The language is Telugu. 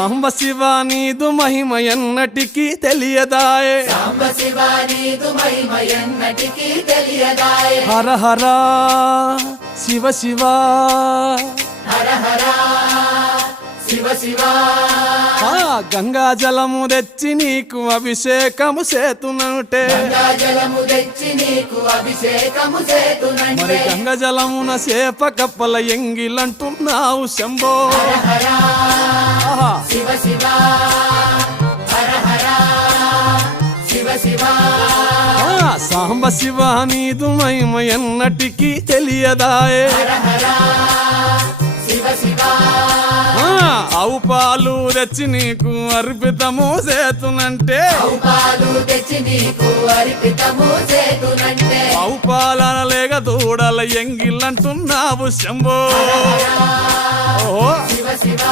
సాంబ శివ నీదు మహిమ ఎన్నటికీ తెలియదాయే సాంబ శివ నీదు మహిమ ఎన్నటికీ తెలియదాయే హర హర శివ శివ హర హర శివ శివ గంగా జలము తెచ్చి నీకు అభిషేకము చేతునంటే గంగా జలము తెచ్చి నీకు అభిషేకము మరి చేతునంటే గంగ జలమున సేప కప్పల ఎంగిలంటున్నావు శంభో హర ఆహా. శివ శివ హర హర శివ శివ సాంబ శివ నీదు మహిమ ఎన్నటికీ తెలియదాయే హర హర శివ శివ ఆవు పాలు తెచ్చి నీకు అర్పితము చేతునంటే పాలు తెచ్చి నీకు అర్పితము చేతునంటే ఆవు పాలన లేక దూడల ఎంగిలంటున్నావు శంభో ఓహో శివ శివ